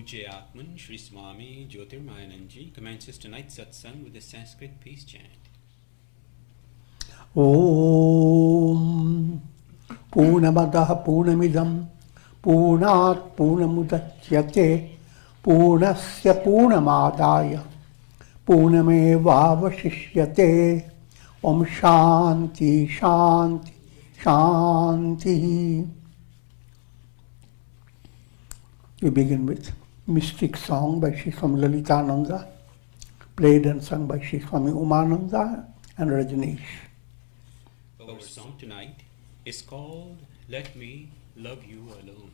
Pujya Atman Sri Swami Jyotirmayananda commences tonight's satsang with a Sanskrit peace chant. Om Purnamadaha Purnamidam Purnat Purnamudachyate Purnasya Purnamadaya Purnamevavashishyate Om Shanti Shanti Shanti. We begin with Mystic Song by Sri Swami Lalitananda, played and sung by Sri Swami Umananda and Rajneesh. Our song tonight is called Let Me Love You Alone.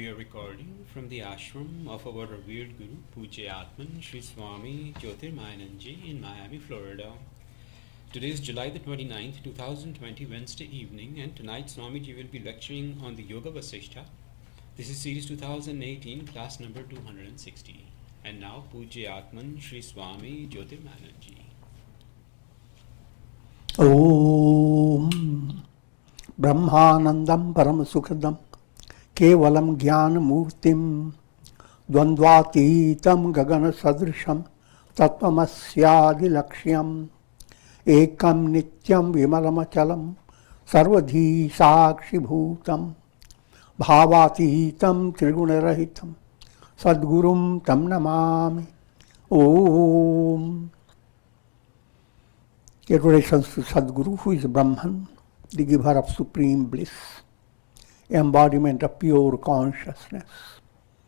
We are recording from the ashram of our revered Guru Pujya Atman Sri Swami Jyotirmayananda in Miami, Florida. Today is July the 29th, 2020, Wednesday evening, and tonight Swami Ji will be lecturing on the Yoga Vasistha. This is series 2018, class number 260. And now Pujya Atman Sri Swami Jyotirmayananda. Om Brahmanandam Paramasukadam Kevalam Jnana Murtim Dvandvatitam Gagana Sadrisham Tattvamasya Laksham Ekam Nityam Vimalamachalam Sarvadhi Sakshi Bhutam Bhavatitam Trigunarahitam Sadgurum Tam Namami. Om. Adorations to Sadguru, who is Brahman, the giver of supreme bliss, embodiment of pure consciousness,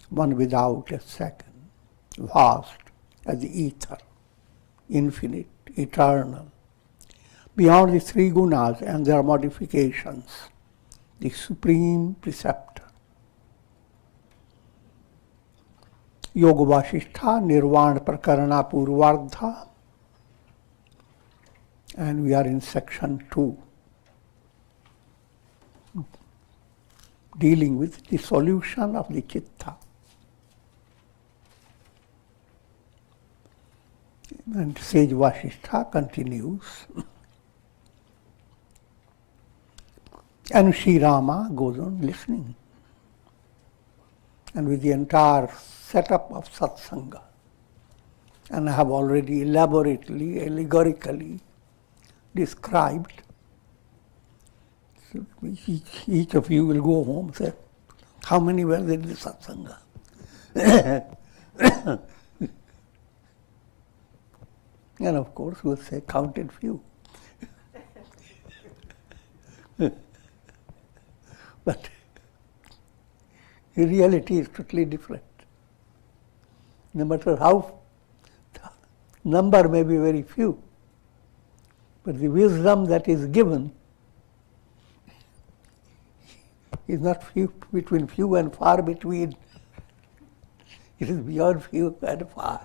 one without a second, vast as the ether, infinite, eternal, beyond the three gunas and their modifications, the supreme preceptor. Yoga Vasistha, Nirvana Prakarana Purvardha, and we are in section 2, dealing with the solution of the chitta. And Sage Vasistha continues. And Sri Rama goes on listening. And with the entire setup of satsanga, and I have already elaborately, allegorically described, so each of you will go home and say, how many were there in the satsanga? And of course we'll say, counted few. But the reality is totally different. No matter how number may be very few, but the wisdom that is given is not few, between few and far between. It is beyond few and far.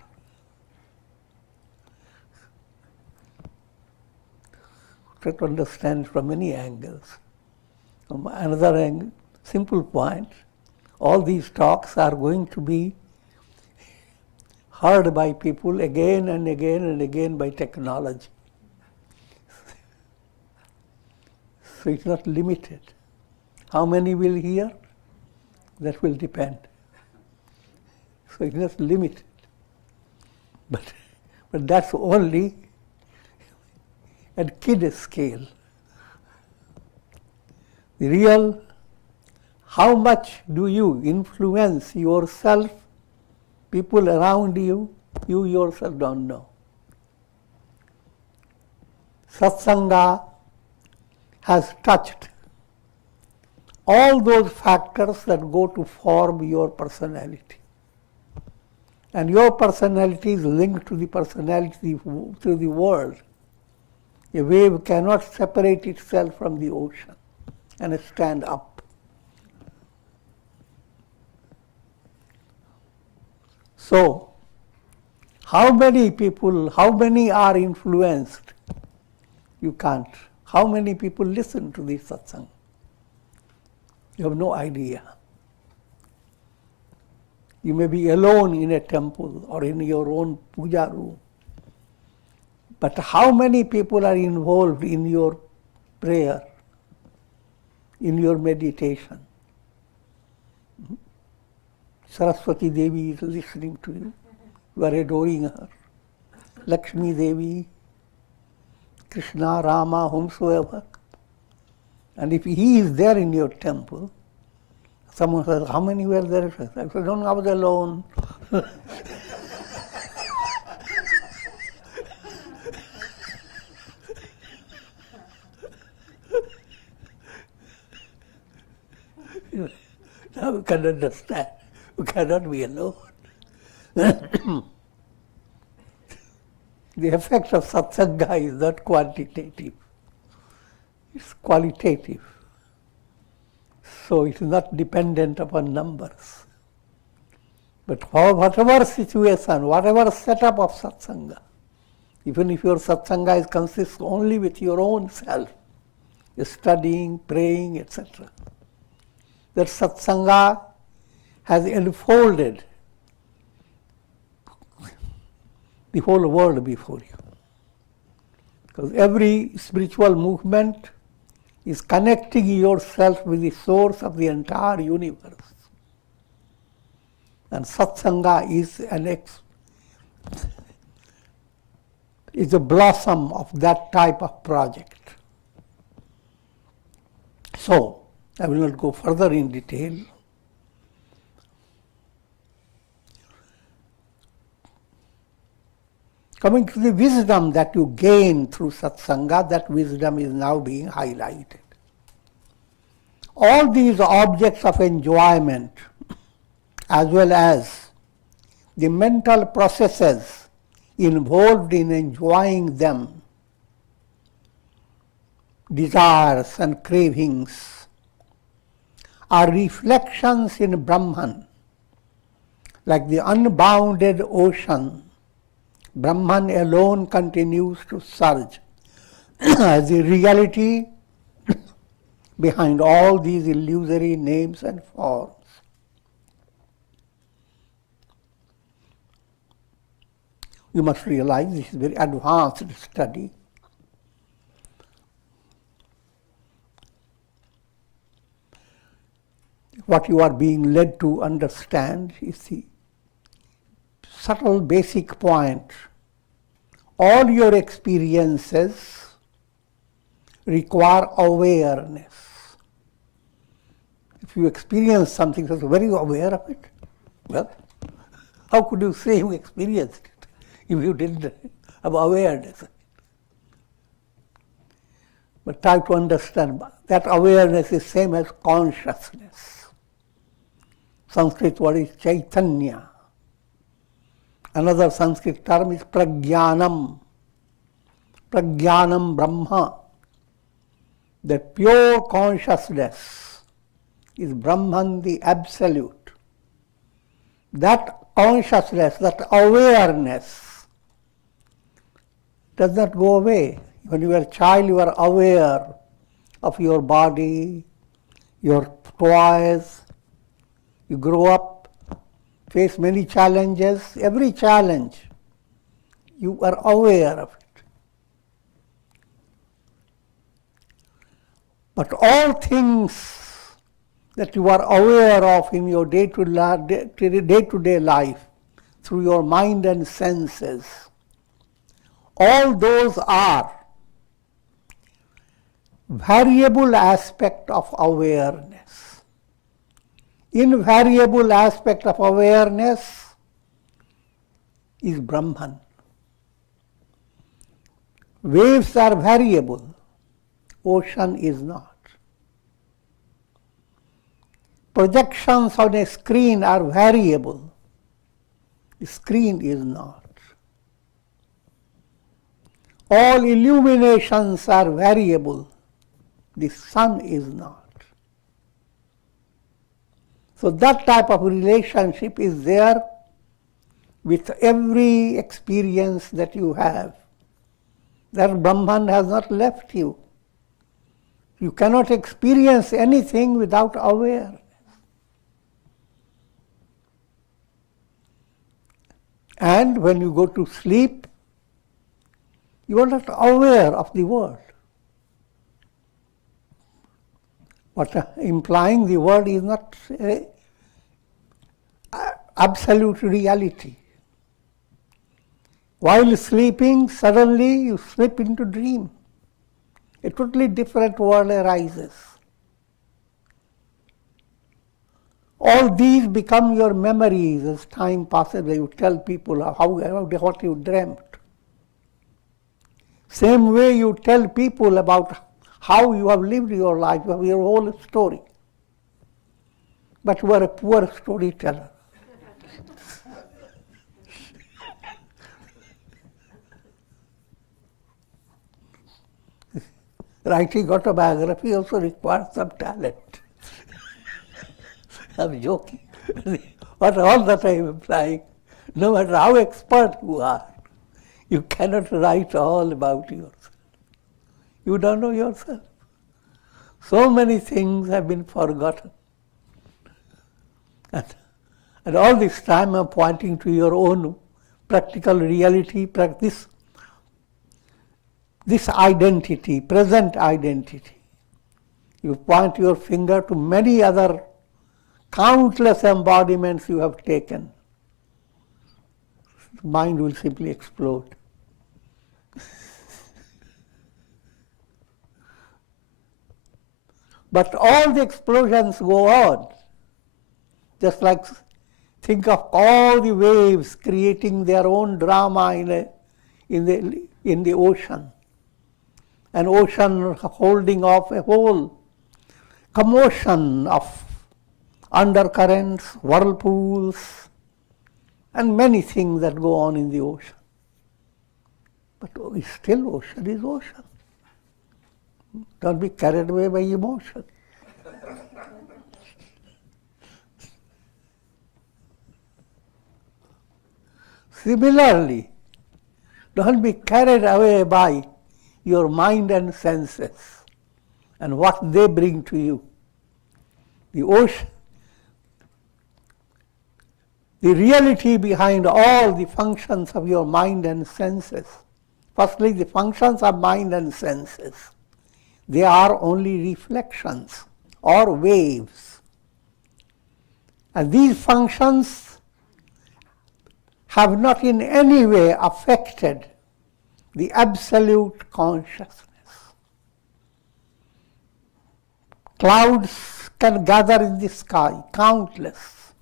Try to understand from many angles. From another angle, simple point, all these talks are going to be heard by people again and again and again by technology. So it's not limited. How many will hear? That will depend. So it's not limited. But that's only at kid scale. The real, how much do you influence yourself, people around you, you yourself don't know. Satsanga has touched all those factors that go to form your personality. And your personality is linked to the personality through the world. A wave cannot separate itself from the ocean and stand up. So, how many people, how many are influenced? You can't. How many people listen to this satsang? You have no idea. You may be alone in a temple or in your own puja room. But how many people are involved in your prayer, in your meditation? Saraswati Devi is listening to you. You are adoring her. Lakshmi Devi, Krishna, Rama, whomsoever. And if he is there in your temple, someone says, how many were there? I said, don't, I was alone. Now you can understand. You cannot be alone. The effect of satsanga is not quantitative. It's qualitative. So it is not dependent upon numbers. But for whatever situation, whatever setup of satsanga, even if your satsanga consists only with your own self, studying, praying, etc., that satsanga has enfolded the whole world before you. Because every spiritual movement is connecting yourself with the source of the entire universe. And satsanga is a blossom of that type of project. So, I will not go further in detail. Coming to the wisdom that you gain through satsanga, that wisdom is now being highlighted. All these objects of enjoyment, as well as the mental processes involved in enjoying them, desires and cravings are reflections in Brahman. Like the unbounded ocean, Brahman alone continues to surge as the reality behind all these illusory names and forms. You must realize this is a very advanced study. What you are being led to understand is the subtle basic point. All your experiences require awareness. If you experience something, so very aware of it, well, how could you say you experienced it if you didn't have awareness? But try to understand that awareness is same as consciousness. Sanskrit word is Chaitanya. Another Sanskrit term is Prajnanam. Prajnanam Brahma. The pure consciousness is Brahman, the absolute. That consciousness, that awareness does not go away. When you are a child, you are aware of your body, your toys. You grow up, face many challenges. Every challenge, you are aware of it. But all things that you are aware of in your day-to-day life, through your mind and senses, all those are variable aspect of awareness. Invariable aspect of awareness is Brahman. Waves are variable, ocean is not. Projections on a screen are variable, the screen is not. All illuminations are variable, the sun is not. So that type of relationship is there with every experience that you have. That Brahman has not left you. You cannot experience anything without awareness. And when you go to sleep, you are not aware of the world. But implying the world is not absolute reality. While sleeping, suddenly you slip into dream. A totally different world arises. All these become your memories as time passes. You tell people what you dreamt. Same way you tell people about how you have lived your life, you have your whole story. But you are a poor storyteller. Writing autobiography also requires some talent. I'm joking. But all that I am implying, no matter how expert you are, you cannot write all about yourself. You don't know yourself. So many things have been forgotten. And all this time I'm pointing to your own practical reality, this identity, present identity. You point your finger to many other countless embodiments you have taken. The mind will simply explode. But all the explosions go on. Just like think of all the waves creating their own drama in the ocean. An ocean holding off a whole commotion of undercurrents, whirlpools, and many things that go on in the ocean. But still ocean is ocean. Don't be carried away by emotion. Similarly, don't be carried away by your mind and senses and what they bring to you. The ocean, the reality behind all the functions of your mind and senses. Firstly, the functions of mind and senses. They are only reflections or waves. And these functions have not in any way affected the absolute consciousness. Clouds can gather in the sky, countless.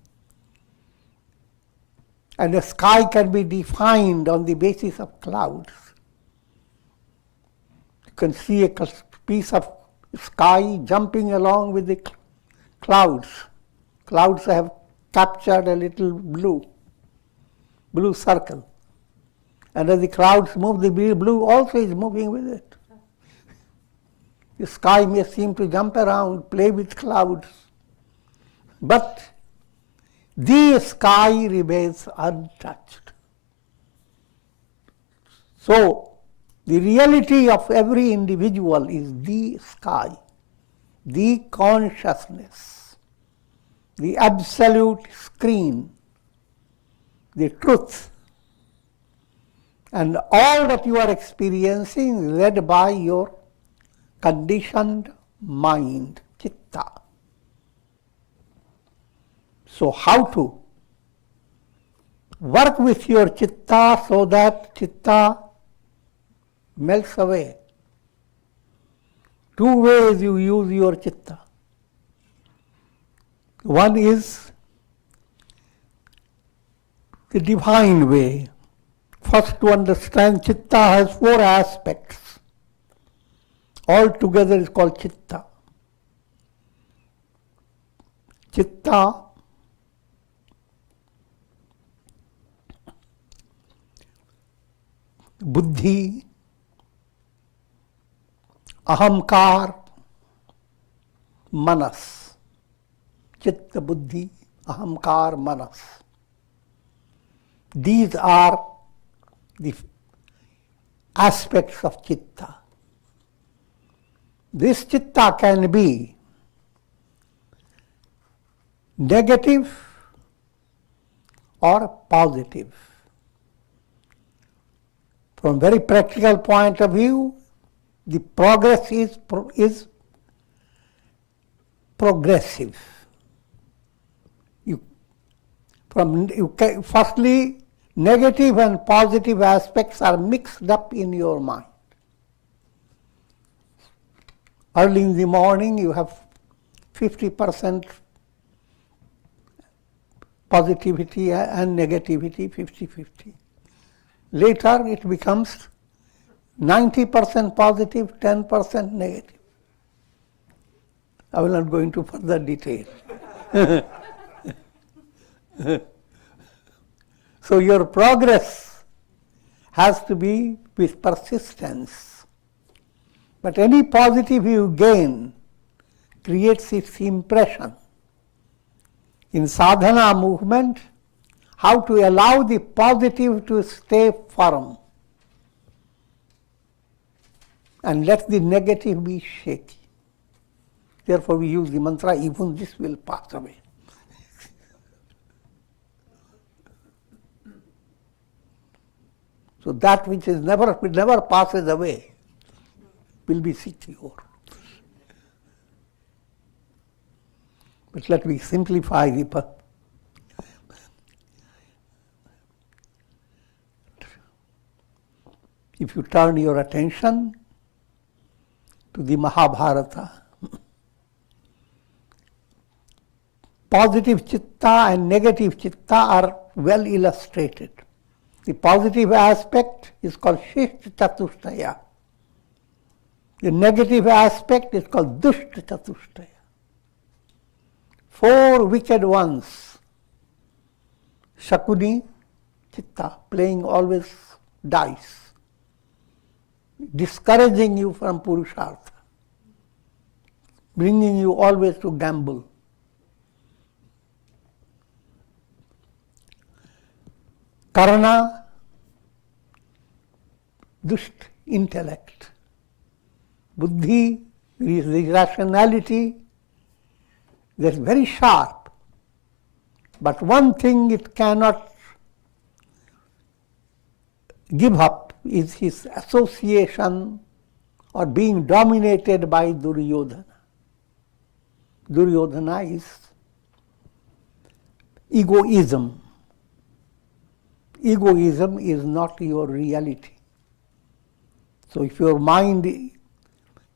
And the sky can be defined on the basis of clouds. You can see a piece of sky jumping along with the clouds. Clouds have captured a little blue circle. And as the clouds move, the blue also is moving with it. The sky may seem to jump around, play with clouds, but the sky remains untouched. So, the reality of every individual is the sky, the consciousness, the absolute screen, the truth. And all that you are experiencing is led by your conditioned mind, chitta. So how to work with your chitta so that chitta melts away? Two ways you use your chitta. One is the divine way. First, to understand chitta has four aspects. All together is called chitta. Chitta, buddhi, ahamkar, manas. Chitta, buddhi, ahamkar, manas. These are the aspects of chitta. This chitta can be negative or positive. From very practical point of view, the progress is progressive. Firstly, negative and positive aspects are mixed up in your mind. Early in the morning, you have 50% positivity and negativity, 50-50. Later, it becomes 90% positive, 10% negative. I will not go into further detail. So your progress has to be with persistence. But any positive you gain creates its impression. In sadhana movement, how to allow the positive to stay firm and let the negative be shaky. Therefore we use the mantra, even this will pass away. So that which is never passes away will be secure. But let me simplify the if you turn your attention to the Mahabharata, positive chitta and negative chitta are well illustrated. The positive aspect is called Shishta Chatushtaya. The negative aspect is called Dushta Chatushtaya. Four wicked ones, Shakuni, Chitta, playing always dice, discouraging you from Purushartha. bringing you always to gamble. Karana, dusht, intellect. Buddhi is the rationality that's very sharp. But one thing it cannot give up is his association or being dominated by Duryodhana. Duryodhana is egoism. Egoism is not your reality. So if your mind,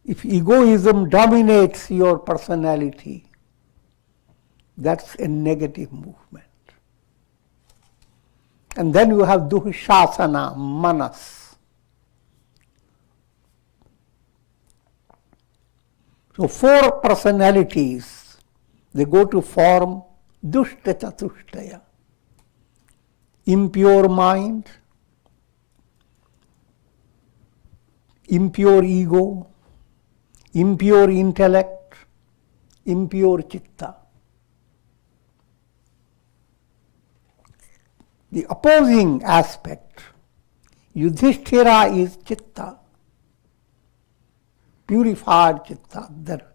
if egoism dominates your personality, that's a negative movement. And then you have dushasana, manas. So 4 personalities, they go to form dushta chatushtaya. Impure mind, impure ego, impure intellect, impure chitta. The opposing aspect, Yudhishthira, is chitta, purified chitta, that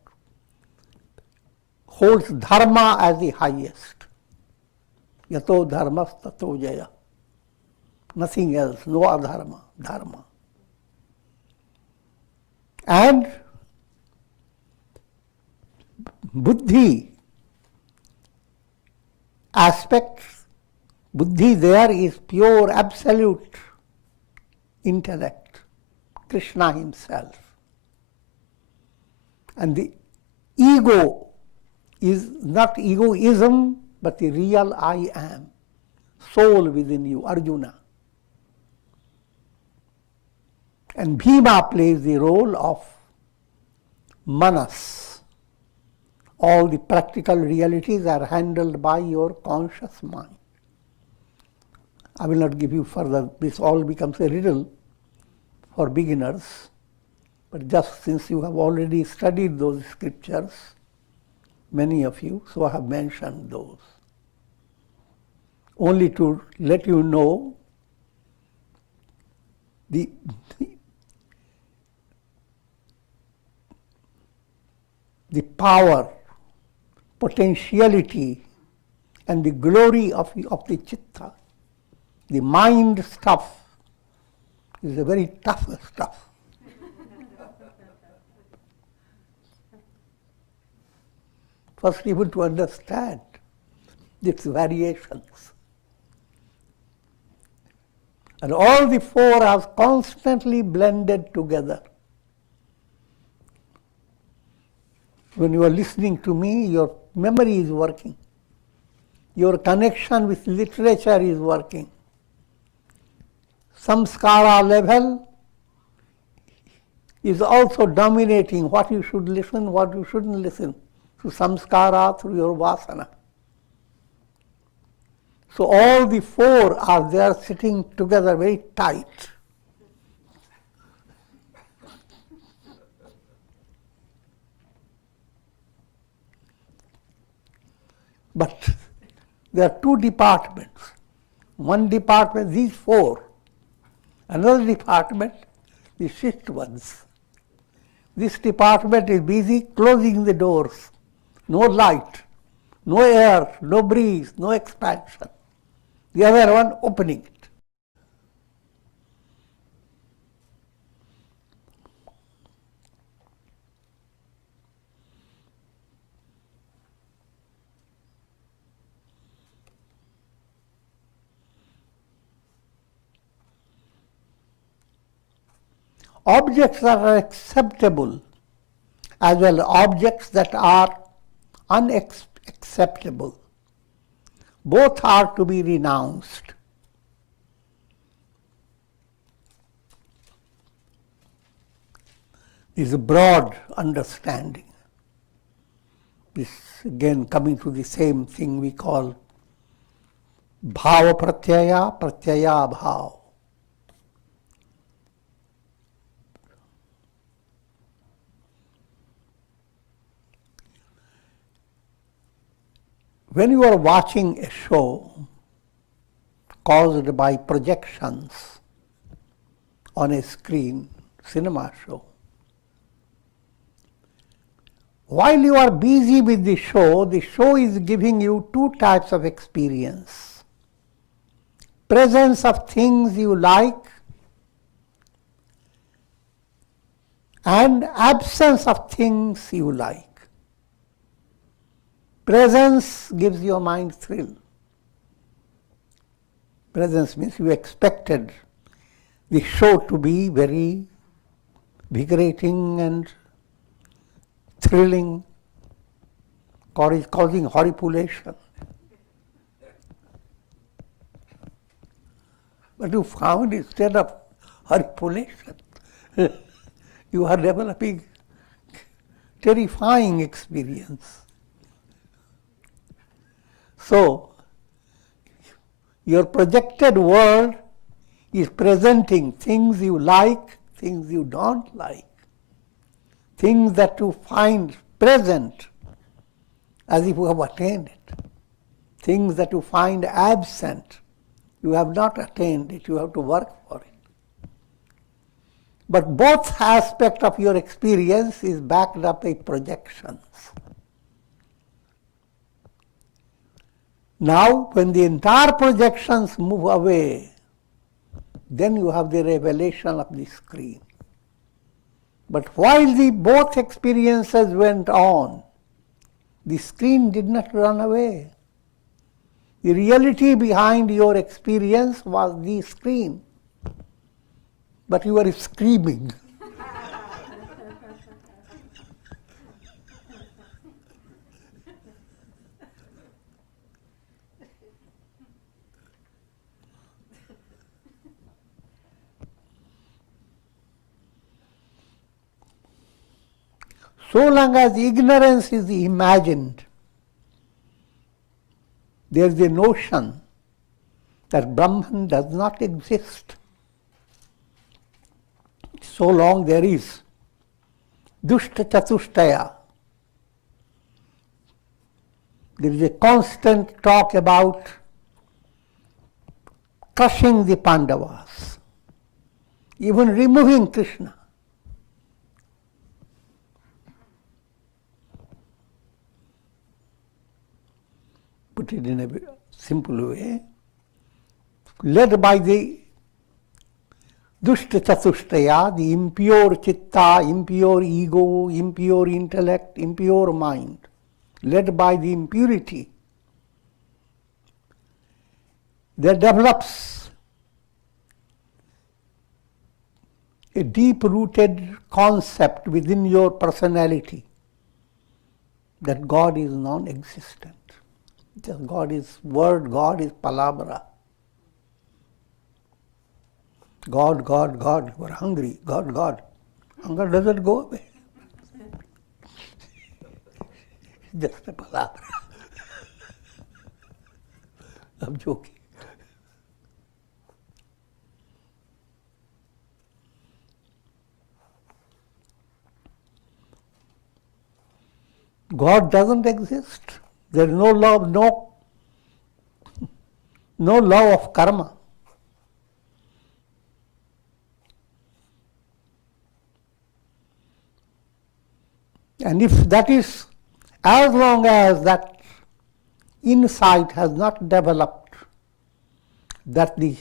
holds dharma as the highest. Yato dharmas tato jaya. Nothing else, no adharma, dharma. And buddhi aspect, buddhi there is pure, absolute intellect, Krishna himself. And the ego is not egoism, but the real I am, soul within you, Arjuna. And Bhima plays the role of manas. All the practical realities are handled by your conscious mind. I will not give you further, this all becomes a riddle for beginners. But just since you have already studied those scriptures, many of you, so I have mentioned those. Only to let you know the power, potentiality, and the glory of the chitta. The mind stuff is a very tough stuff. First, even to understand its variations. And all the 4 are constantly blended together. When you are listening to me, your memory is working. Your connection with literature is working. Samskara level is also dominating what you should listen, what you shouldn't listen. To samskara through your vasana. So all the 4 are there sitting together very tight. But there are 2 departments. One department, these 4. Another department, the shift ones. This department is busy closing the doors. No light, no air, no breeze, no expansion. The other one opening it. Objects that are acceptable as well as objects that are unacceptable. Both are to be renounced. This is a broad understanding. This again coming to the same thing we call bhava pratyaya, pratyaya bhava. when you are watching a show caused by projections on a screen, cinema show, while you are busy with the show is giving you two types of experience. Presence of things you like and absence of things you like. Presence gives your mind thrill. Presence means you expected the show to be very vigorating and thrilling, causing horripilation. But you found instead of horripilation, you are developing terrifying experience. So, your projected world is presenting things you like, things you don't like, things that you find present as if you have attained it, things that you find absent, you have not attained it, you have to work for it. But both aspects of your experience is backed up by projections. Now, when the entire projections move away, then you have the revelation of the screen. But while the both experiences went on, the screen did not run away. The reality behind your experience was the screen. But you were screaming. So long as ignorance is imagined, there is a notion that Brahman does not exist. So long there is dushta chatushtaya. There is a constant talk about crushing the Pandavas, even removing Krishna. Put it in a simple way, led by the dushta chatushtaya, the impure chitta, impure ego, impure intellect, impure mind, led by the impurity, there develops a deep-rooted concept within your personality that God is non-existent. God is word, God is palabra. God, God, God, you are hungry. God, God. Hunger doesn't go away. It's just a palabra. I'm joking. God doesn't exist. There is no law, no law of karma. And if that is, as long as that insight has not developed, that the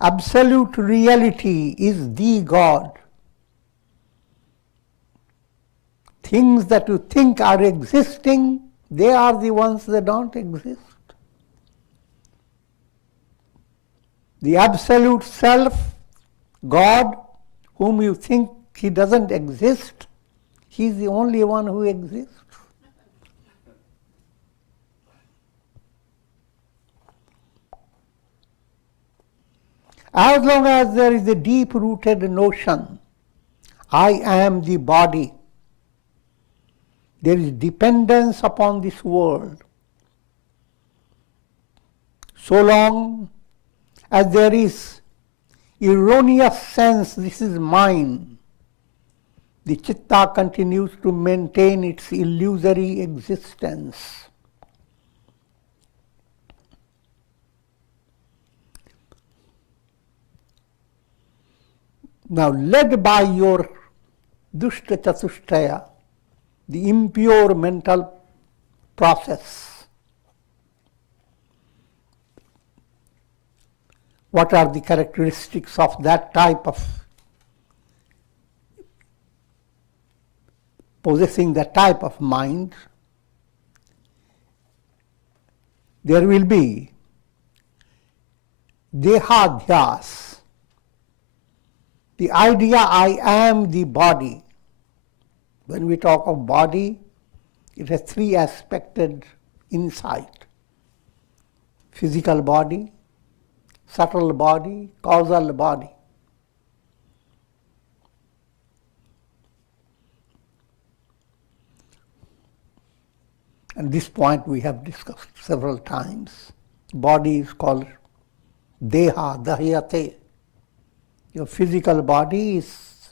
absolute reality is the God, things that you think are existing, they are the ones that don't exist. The absolute self, God, whom you think he doesn't exist, he is the only one who exists. As long as there is a deep-rooted notion, I am the body, there is dependence upon this world. So long as there is erroneous sense, this is mine, the chitta continues to maintain its illusory existence. Now, led by your dushta chatushtaya, the impure mental process, what are the characteristics of that type of possessing that type of mind? There will be dehadhyas, the idea I am the body. When we talk of body, it has three aspected insight: physical body, subtle body, causal body. And this point we have discussed several times. Body is called deha, dahyate. Your physical body is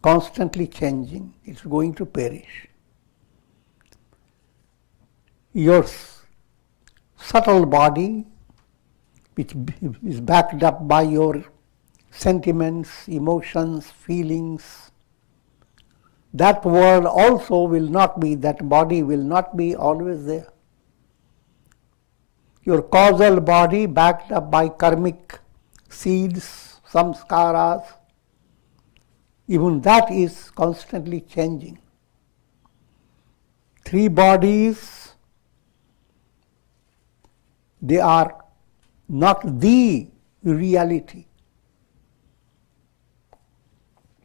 constantly changing. It's going to perish. Your subtle body, which is backed up by your sentiments, emotions, feelings, that world also will not be, that body will not be always there. Your causal body, backed up by karmic seeds, samskaras, even that is constantly changing. Three bodies, they are not the reality.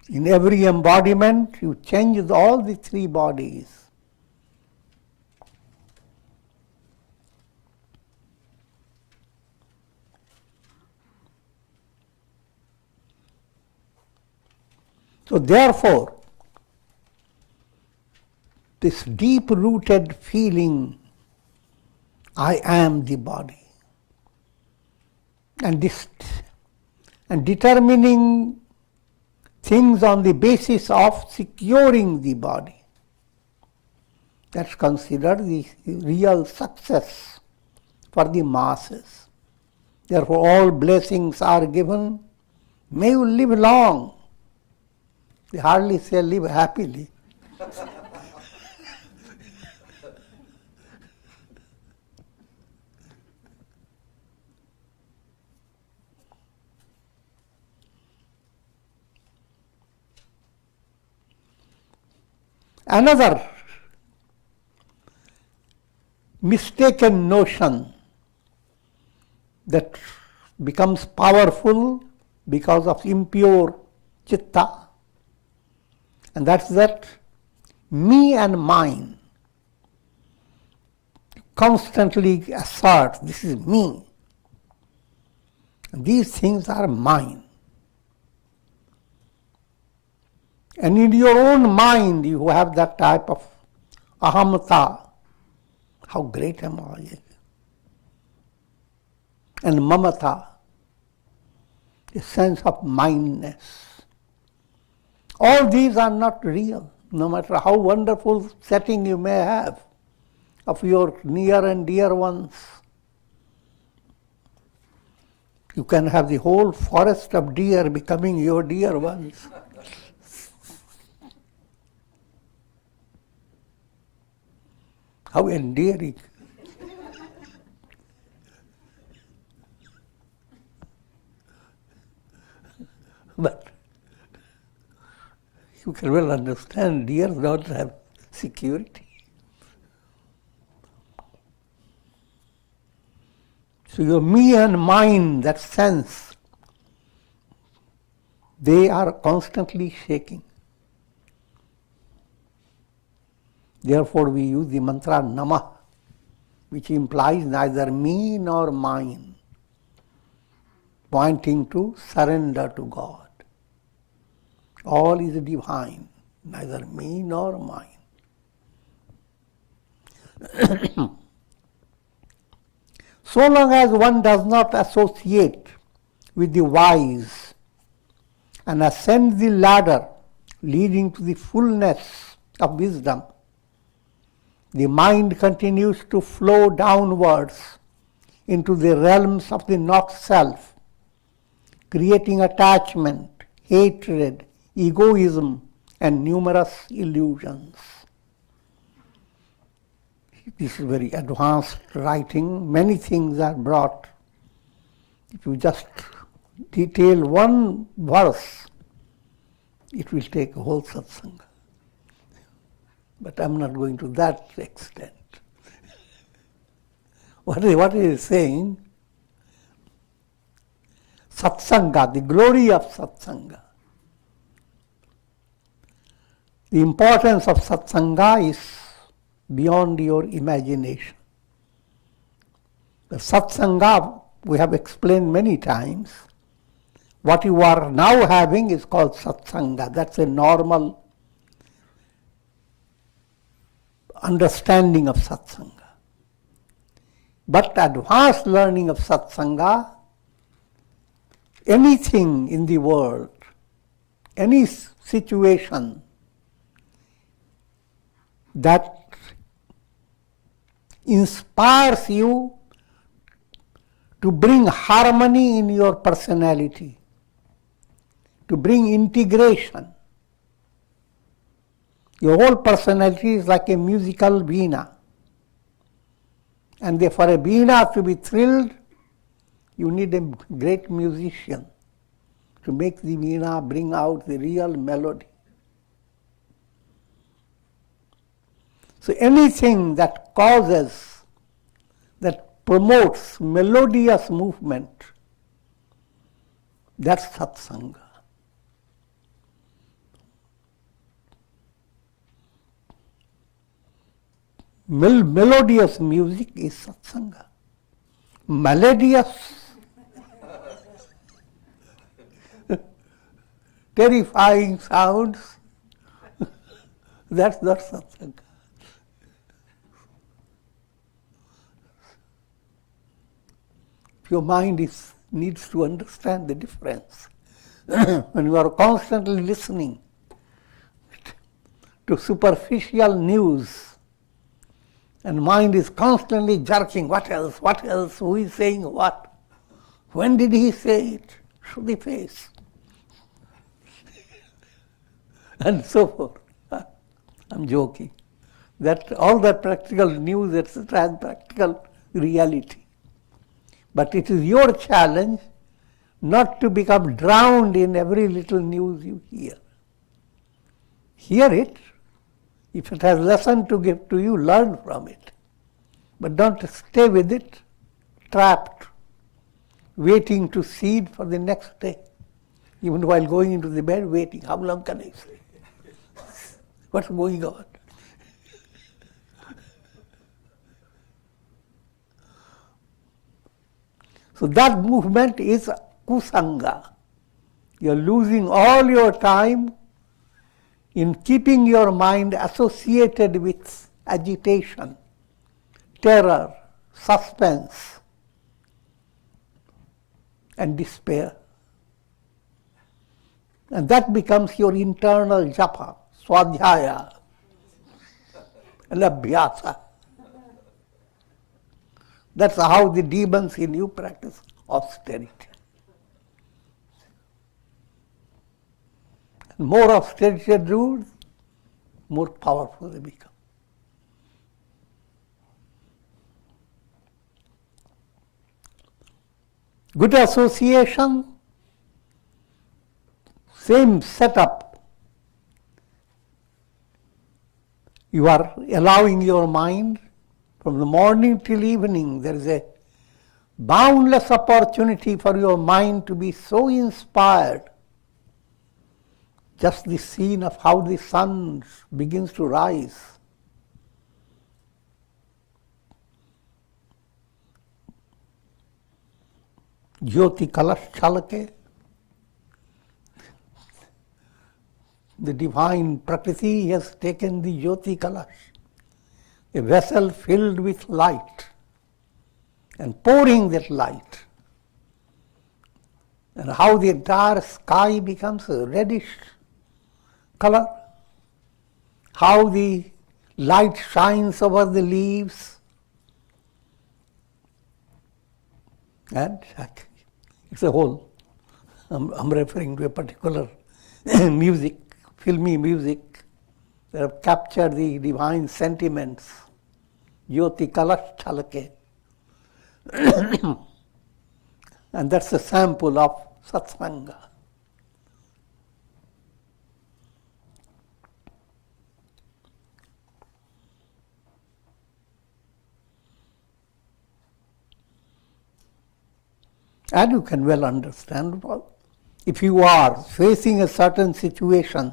In every embodiment, you change all the three bodies. So therefore, this deep-rooted feeling, I am the body, and determining things on the basis of securing the body, that's considered the real success for the masses. Therefore, all blessings are given. May you live long. They hardly say live happily. Another mistaken notion that becomes powerful because of impure chitta, and that's that me and mine. Constantly assert, this is me. These things are mine. And in your own mind, you have that type of ahamata. How great am I? And mamata, a sense of mindness. All these are not real, no matter how wonderful setting you may have of your near and dear ones. You can have the whole forest of deer becoming your dear ones. How endearing. But you can well understand, deer don't have security. So your me and mine, that sense, they are constantly shaking. Therefore, we use the mantra Namah, which implies neither me nor mine, pointing to surrender to God. All is divine, neither me nor mine. So long as one does not associate with the wise and ascend the ladder leading to the fullness of wisdom, the mind continues to flow downwards into the realms of the not self, creating attachment, hatred, egoism, and numerous illusions. This is very advanced writing. Many things are brought. If you just detail one verse, it will take a whole satsanga. But I'm not going to that extent. What is saying? Satsanga, the glory of satsanga. The importance of satsanga is beyond your imagination. The satsanga, we have explained many times, what you are now having is called satsanga. That's a normal understanding of satsanga. But advanced learning of satsanga, anything in the world, any situation that inspires you to bring harmony in your personality, to bring integration. Your whole personality is like a musical veena. And for a veena to be thrilled, you need a great musician to make the veena bring out the real melody. So anything that causes, that promotes melodious movement, that's satsanga. Melodious music is satsanga. Melodious, terrifying sounds, that's not satsanga. Your mind needs to understand the difference. When you are constantly listening to superficial news, and mind is constantly jerking, what else, who is saying what, when did he say it, show the face, and so forth. I'm joking. All that practical news, etc., is practical reality. But it is your challenge not to become drowned in every little news you hear. Hear it. If it has lesson to give to you, learn from it. But don't stay with it, trapped, waiting to seed for the next day. Even while going into the bed, waiting. How long can I stay? What's going on? So that movement is kusanga. You're losing all your time in keeping your mind associated with agitation, terror, suspense, and despair. And that becomes your internal japa, swadhyaya, and abhyasa. That's how the demons in you practice austerity. And more austerity they do, more powerful they become. Good association, same setup. You are allowing your mind from the morning till evening. There is a boundless opportunity for your mind to be so inspired. Just the scene of how the sun begins to rise. Jyoti Kalash Chalake. The divine Prakriti has taken the Jyoti Kalash, a vessel filled with light, and pouring that light. And how the entire sky becomes a reddish color, how the light shines over the leaves, and it's a whole I'm referring to a particular music, filmy music, that have captured the divine sentiments. Jyoti Kalash Chalake. And that's a sample of satsanga. And you can well understand, if you are facing a certain situation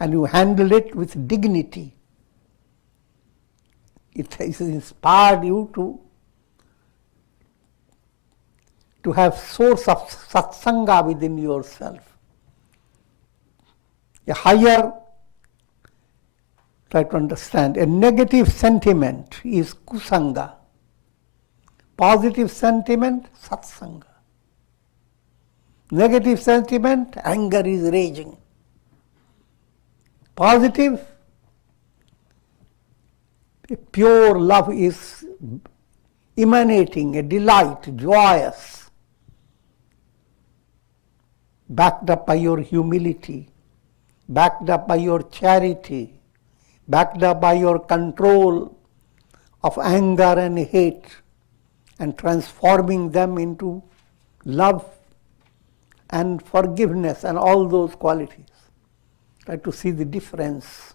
and you handle it with dignity, it has inspired you to have source of satsanga within yourself. A higher, try to understand, a negative sentiment is kusanga. Positive sentiment, satsanga. Negative sentiment, anger is raging. Positive, pure love is emanating, a delight, joyous, backed up by your humility, backed up by your charity, backed up by your control of anger and hate, and transforming them into love and forgiveness and all those qualities. Try to see the difference.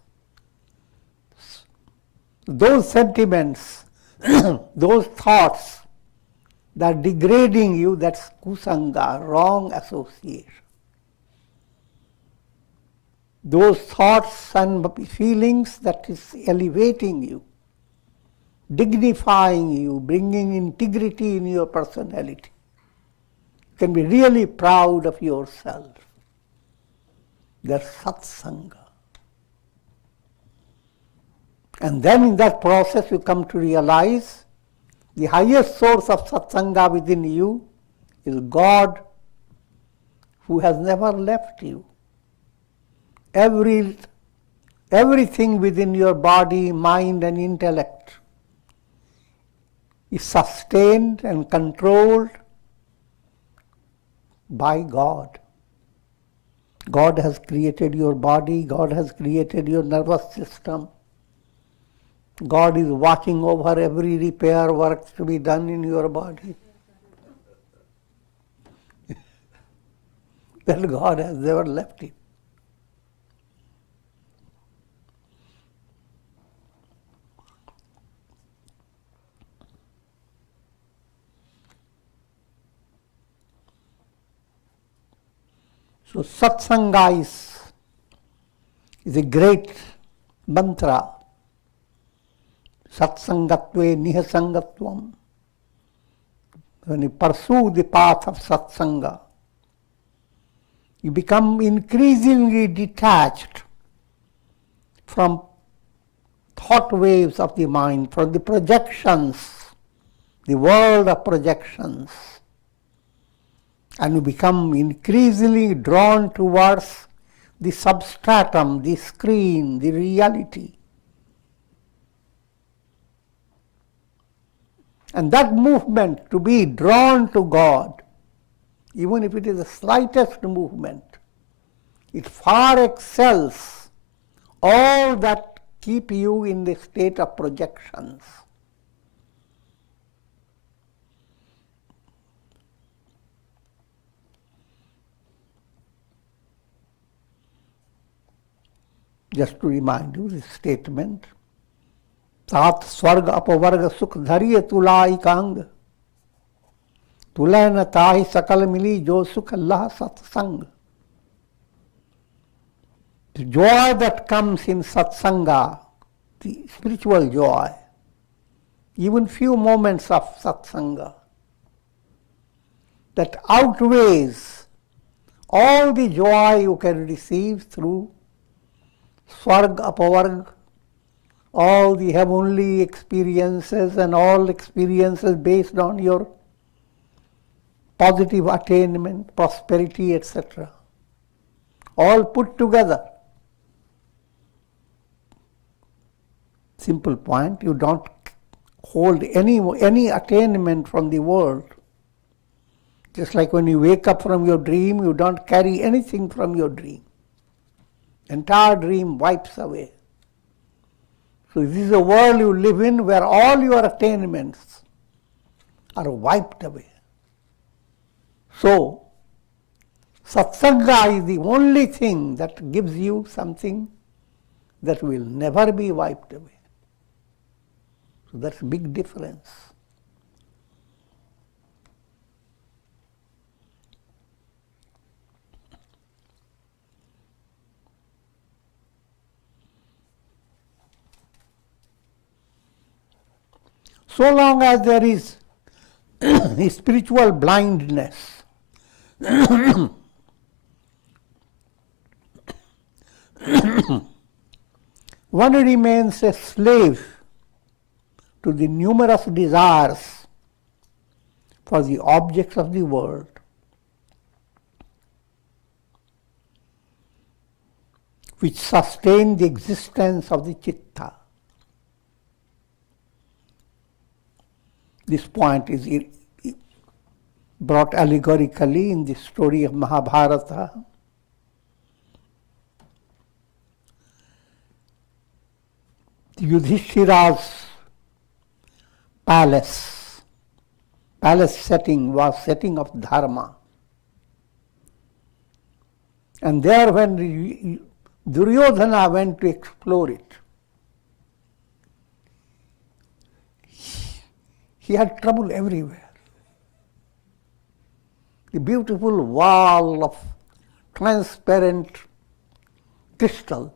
Those sentiments, those thoughts that are degrading you, that's kusanga, wrong association. Those thoughts and feelings that is elevating you, dignifying you, bringing integrity in your personality. You can be really proud of yourself. That's satsanga. And then in that process you come to realize the highest source of satsanga within you is God, who has never left you. Everything within your body, mind and intellect is sustained and controlled by God. God has created your body, God has created your nervous system. God is watching over every repair work to be done in your body. That God has never left it. So satsanga is a great mantra. Satsangatve nihasangatvam. When you pursue the path of satsanga, you become increasingly detached from thought waves of the mind, from the projections, the world of projections. And you become increasingly drawn towards the substratum, the screen, the reality. And that movement to be drawn to God, even if it is the slightest movement, it far excels all that keep you in the state of projections. Just to remind you this statement, तात स्वर्ग अपवर्ग सुख धरिय तुलाई Kong, तुलय न ताहि सकल मिली जो सुख अल्लाह सत्संग. The joy that comes in satsanga, the spiritual joy, even few moments of satsanga, that outweighs all the joy you can receive through swarg, apavarg, all the heavenly experiences and all experiences based on your positive attainment, prosperity, etc. All put together. Simple point, you don't hold any attainment from the world. Just like when you wake up from your dream, you don't carry anything from your dream. Entire dream wipes away. So this is a world you live in where all your attainments are wiped away. So, satsanga is the only thing that gives you something that will never be wiped away. So that's a big difference. So long as there is spiritual blindness, one remains a slave to the numerous desires for the objects of the world. Which sustain the existence of the citta. This point is brought allegorically in the story of Mahabharata. Yudhishthira's palace setting was setting of dharma. And there when Duryodhana went to explore it, he had trouble everywhere. The beautiful wall of transparent crystal,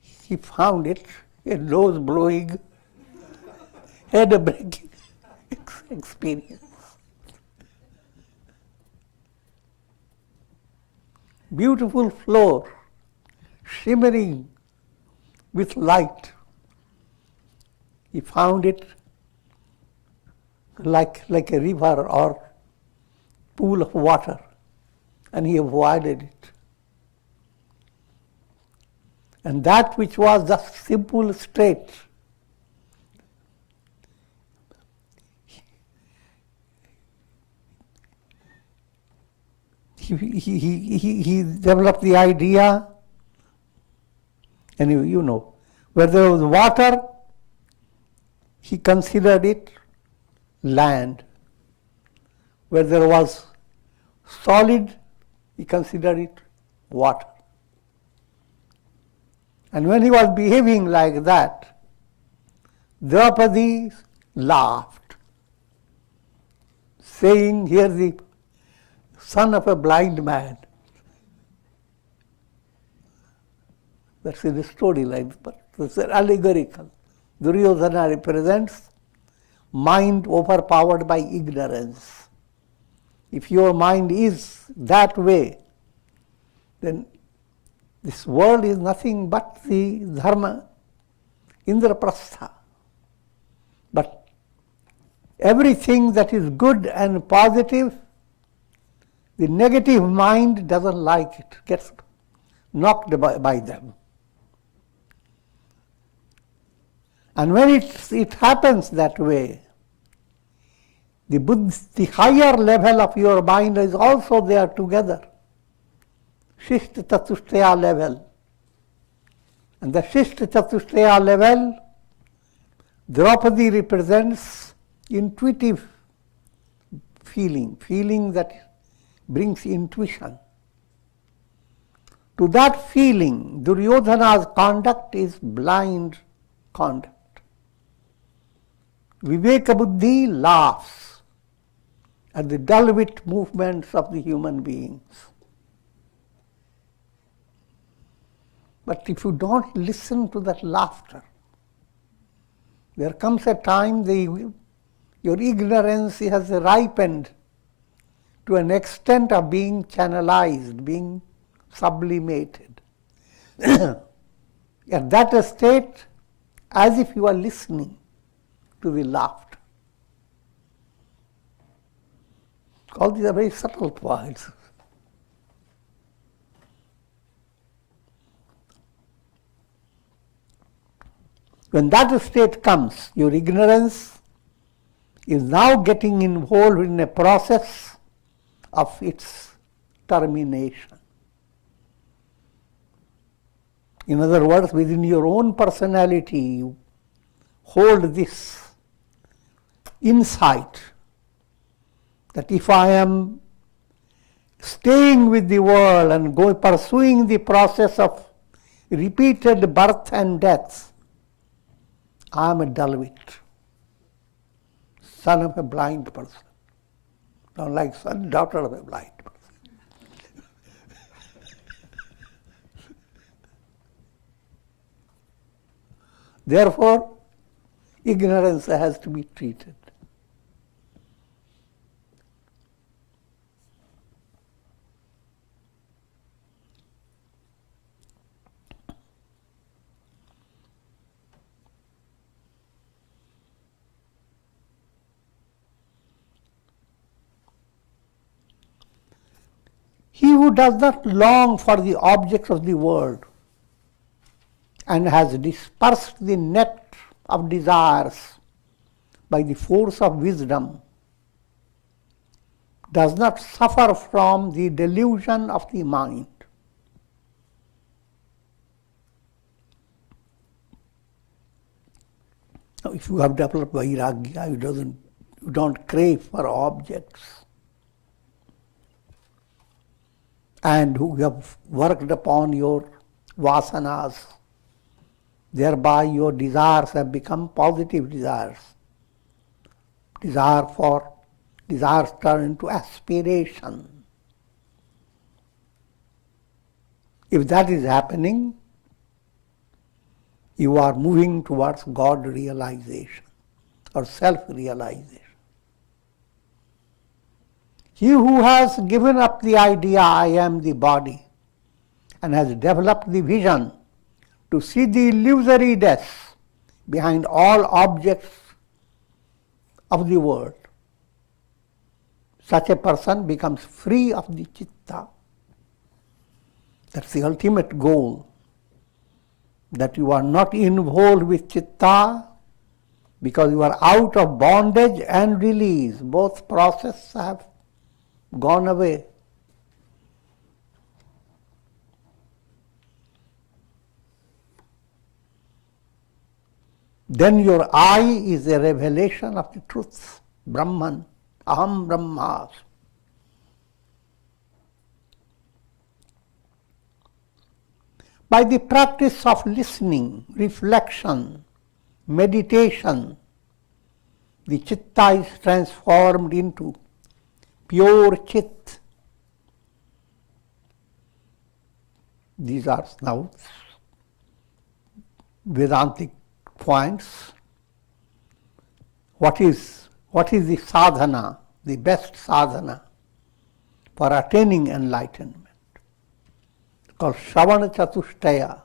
he found it a nose-blowing, head-breaking experience. Beautiful floor, shimmering with light. He found it like a river or pool of water, and he avoided it. And that which was just simple, straight, he developed the idea, and you know, where there was water, he considered it land. Where there was solid, he considered it water. And when he was behaving like that, Draupadi laughed, saying, "Here the son of a blind man." That's in the storyline, but it's allegorical. Duryodhana represents mind overpowered by ignorance. If your mind is that way, then this world is nothing but the dharma, indraprastha. But everything that is good and positive, the negative mind doesn't like it, gets knocked by them. And when it happens that way, the higher level of your mind is also there together. Shishta Chatushtaya level. And the Shishta Chatushtaya level, Draupadi represents intuitive feeling that brings intuition. To that feeling, Duryodhana's conduct is blind conduct. Viveka Buddhi laughs at the dull-wit movements of the human beings. But if you don't listen to that laughter, there comes a time your ignorance has ripened to an extent of being channelized, being sublimated. At that state, as if you are listening to the laughter. All these are very subtle points. When that state comes, your ignorance is now getting involved in a process of its termination. In other words, within your own personality, you hold this insight that if I am staying with the world and pursuing the process of repeated birth and death, I am a dullwit, son of a blind person. Not like son, daughter of a blind person. Therefore, ignorance has to be treated. He who does not long for the objects of the world and has dispersed the net of desires by the force of wisdom does not suffer from the delusion of the mind. Now, if you have developed vairagya, you don't crave for objects, and who have worked upon your vasanas, thereby your desires have become positive desires. Desires turn into aspiration. If that is happening, you are moving towards God realization or self-realization. He who has given up the idea, I am the body, and has developed the vision to see the illusory death behind all objects of the world, such a person becomes free of the chitta. That's the ultimate goal, that you are not involved with chitta because you are out of bondage and release. Both processes have gone away. Then your I is a revelation of the truth, Brahman, Aham Brahmas. By the practice of listening, reflection, meditation, the chitta is transformed into pure chit. These are now Vedantic points. What is the sadhana, the best sadhana for attaining enlightenment? Called Shravana Chatushtaya.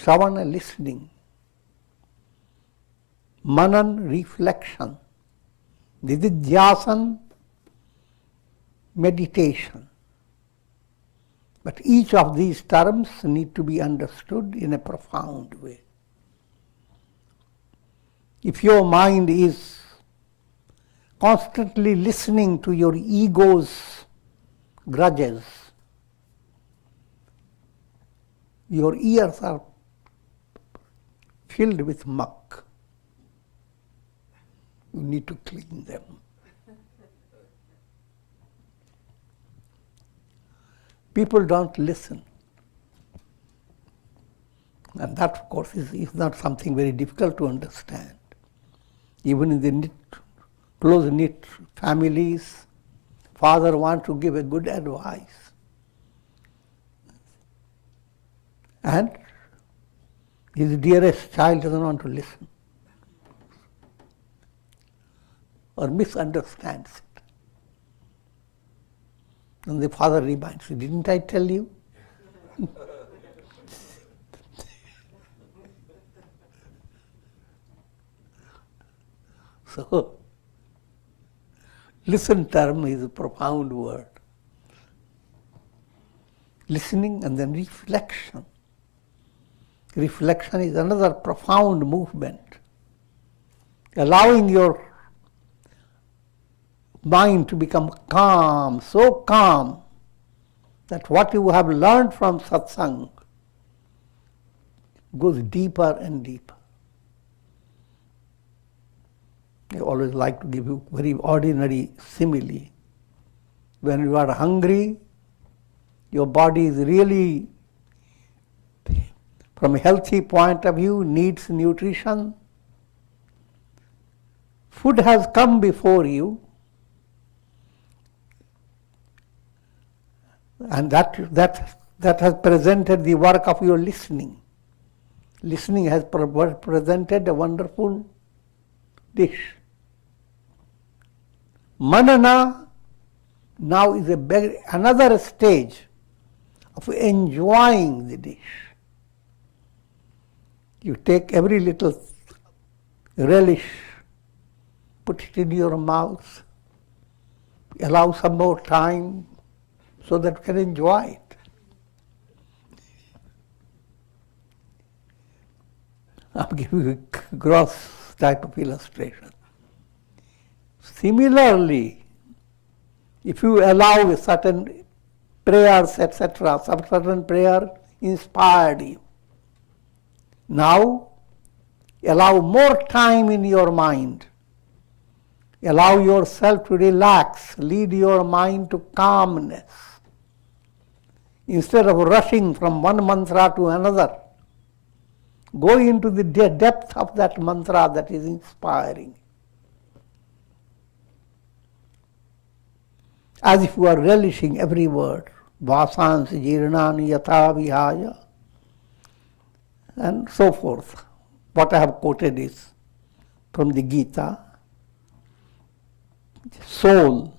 Shravana, listening. Manan, reflection. Dididhyasan, meditation. But each of these terms need to be understood in a profound way. If your mind is constantly listening to your ego's grudges, your ears are filled with muck. You need to clean them. People don't listen. And that, of course, is not something very difficult to understand. Even in the close-knit families, father wants to give a good advice. And his dearest child doesn't want to listen or misunderstands it. And the father reminds, didn't I tell you? So, listen term is a profound word. Listening and then reflection. Reflection is another profound movement. allowing your mind to become calm, so calm that what you have learned from satsang goes deeper and deeper. I always like to give you very ordinary simile. When you are hungry, your body is really, from a healthy point of view, needs nutrition. Food has come before you, and that has presented the work of your listening. Listening has presented a wonderful dish. Manana now is another stage of enjoying the dish. You take every little relish, put it in your mouth, allow some more time so that you can enjoy it. I'll give you a gross type of illustration. Similarly, if you allow certain prayers, etc., some certain prayer inspired you. Now, allow more time in your mind. Allow yourself to relax, lead your mind to calmness. Instead of rushing from one mantra to another, go into the depth of that mantra that is inspiring. As if you are relishing every word. Vasans jirnani yatha vihaya, and so forth. What I have quoted is from the Gita. Soul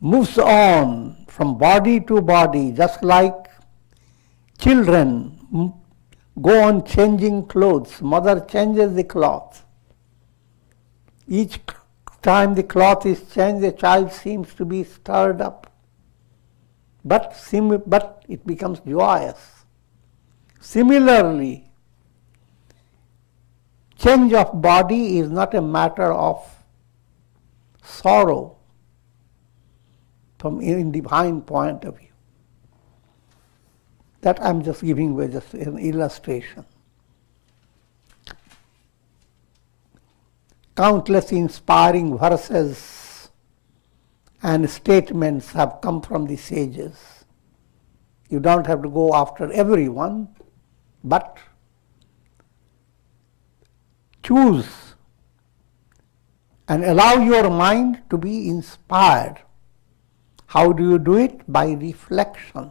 moves on from body to body, just like children go on changing clothes. Mother changes the cloth. Each time the cloth is changed, the child seems to be stirred up. But it becomes joyous. Similarly, change of body is not a matter of sorrow from a divine point of view. That I'm just giving you just an illustration. Countless inspiring verses and statements have come from the sages. You don't have to go after everyone, but choose and allow your mind to be inspired. How do you do it? By reflection.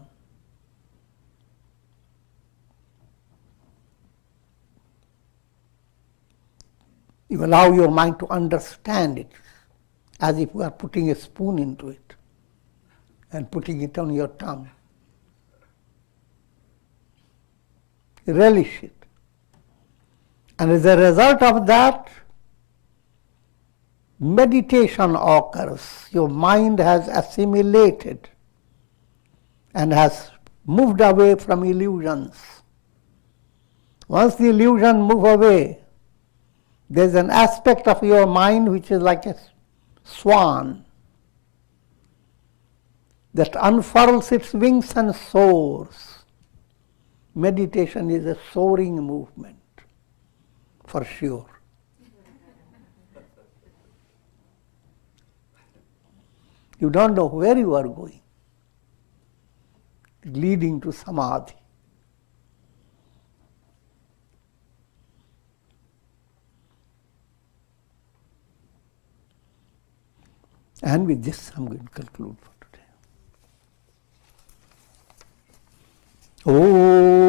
You allow your mind to understand it, as if you are putting a spoon into it and putting it on your tongue. Relish it. And as a result of that, meditation occurs. Your mind has assimilated and has moved away from illusions. Once the illusion moves away, there's an aspect of your mind which is like a swan that unfurls its wings and soars. Meditation is a soaring movement, for sure. You don't know where you are going, leading to samadhi. And with this, I'm going to conclude for today. Om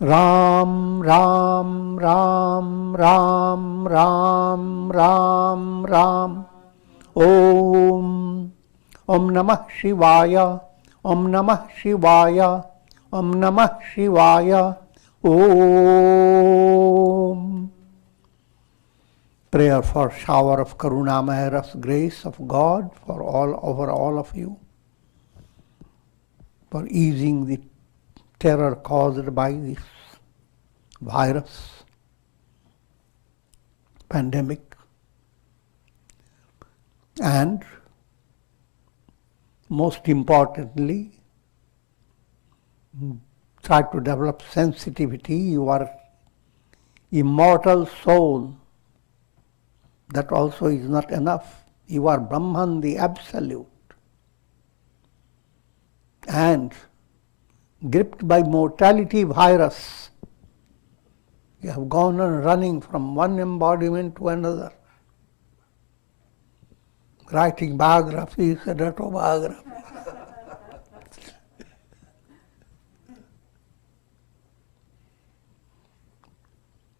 Ram Ram Ram Ram Ram Ram Ram Om Namah Shivaya Om Namah Shivaya Om Namah Shivaya Om. Prayer for shower of Karunamaya Ras, grace of God over all of you, for easing the terror caused by this virus, pandemic, and most importantly, try to develop sensitivity, your immortal soul. That also is not enough. You are Brahman, the Absolute. And gripped by mortality virus, you have gone on running from one embodiment to another, writing biographies and autobiographies.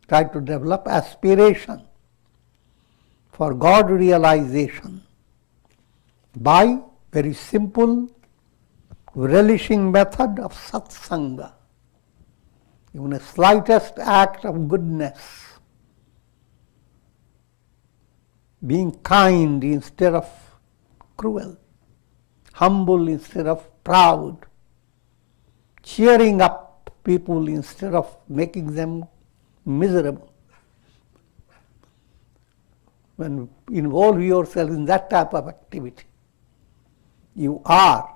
Try to develop aspiration for God realization by very simple, relishing method of satsanga. Even a slightest act of goodness, being kind instead of cruel, humble instead of proud, cheering up people instead of making them miserable. When you involve yourself in that type of activity, you are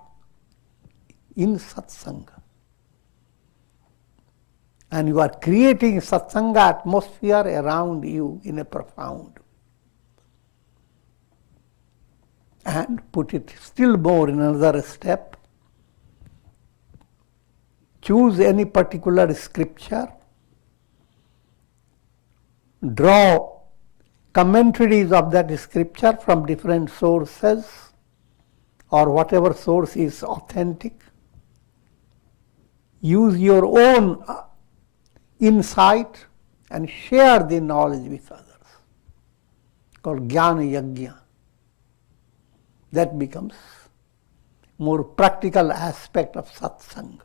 in satsanga. And you are creating satsanga atmosphere around you in a profound. And put it still more in another step. Choose any particular scripture, draw commentaries of that scripture from different sources or whatever source is authentic. Use your own insight and share the knowledge with others, called Jnana Yajna. That becomes more practical aspect of satsanga.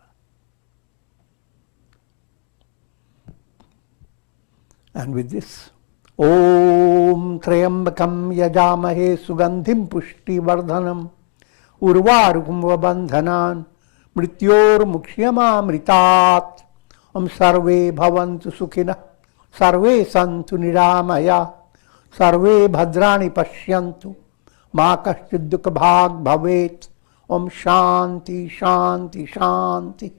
And with this, Om Trayambakam Yajamahe Sugandhim Pushti Vardhanam Urvarukum Vabandhanan Mrityor Mukhyama Mritat Om Sarve Bhavantu Sukhina Sarve Santu Niramaya Sarve Bhadrani Pashyantu Ma Kashchid Dukha Bhag Bhavet Om Shanti Shanti Shanti.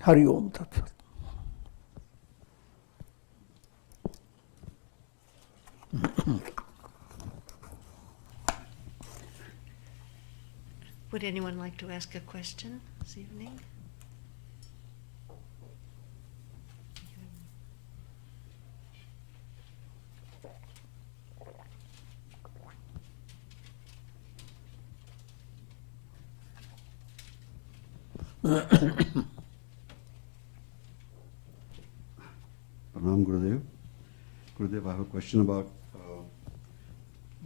Hari Om Tat Sat. Would anyone like to ask a question this evening? Pranam Gurudev. Gurudev, I have a question about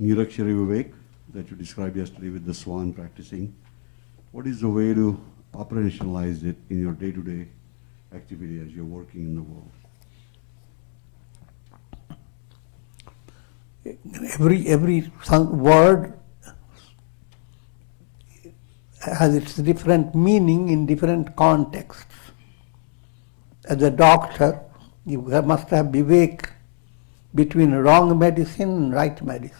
Nirakshari Vivek that you described yesterday with the swan practicing. What is the way to operationalize it in your day-to-day activity as you're working in the world? Every word has its different meaning in different contexts. As a doctor, you must have vivek between wrong medicine and right medicine.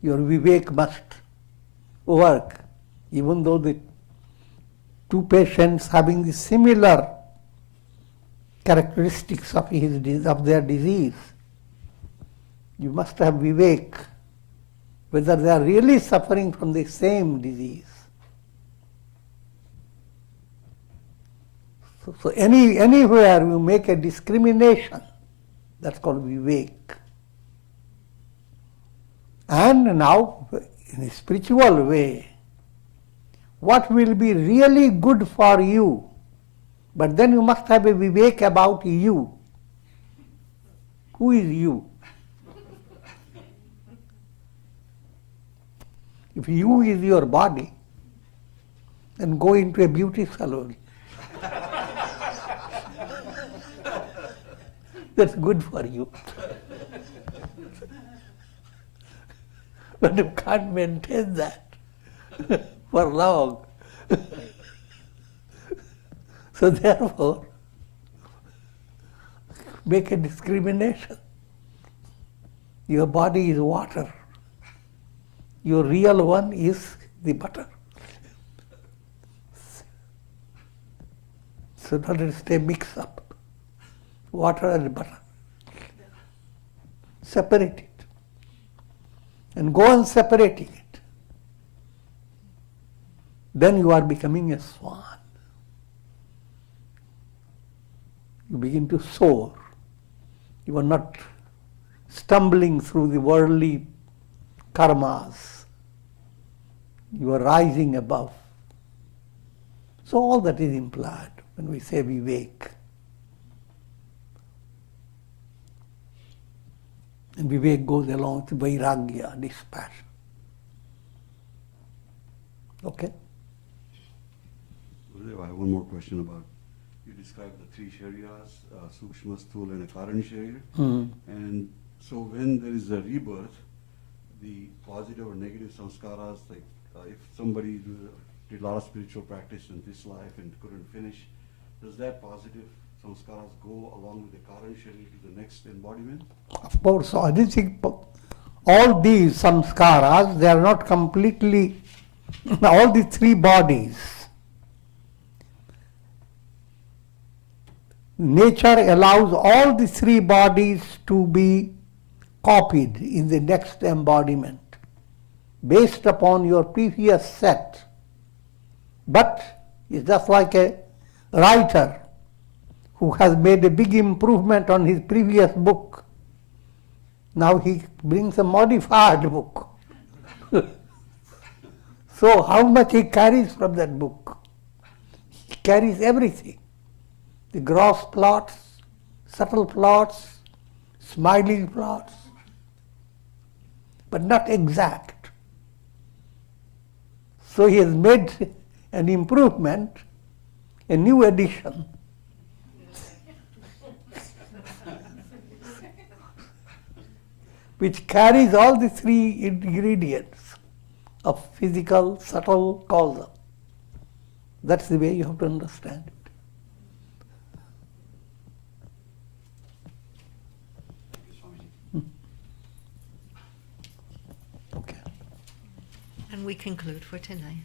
Your vivek must work, even though the two patients having the similar characteristics of their disease. You must have vivek, whether they are really suffering from the same disease. So anywhere you make a discrimination, that's called vivek. And now, in a spiritual way, what will be really good for you? But then you must have a vivek about you. Who is you? If you is your body, then go into a beauty salon. That's good for you. but you can't maintain that for long. So therefore, make a discrimination. Your body is water. Your real one is the butter. So not to stay mixed up. Water and butter. Separate it. And go on separating it. Then you are becoming a swan. You begin to soar. You are not stumbling through the worldly karmas. You are rising above. So all that is implied when we say Vivek. And Vivek goes along with Vairagya, dispassion. Okay? Gurudev, I have one more question about, you described the three sharyas, Sukshma, Sthula and a Karan Sharya. And so when there is a rebirth, the positive or negative samskaras, like if somebody did a lot of spiritual practice in this life and couldn't finish, does that positive samskaras go along with the Karan Sharya to the next embodiment? Of course, all these samskaras, they are not completely, all the three bodies. Nature allows all the three bodies to be copied in the next embodiment based upon your previous set. But it's just like a writer who has made a big improvement on his previous book. Now he brings a modified book. So how much he carries from that book? He carries everything. The gross plots, subtle plots, smiling plots, but not exact. So he has made an improvement, a new addition. Which carries all the three ingredients of physical, subtle, causal. That's the way you have to understand it. Okay. And we conclude for tonight.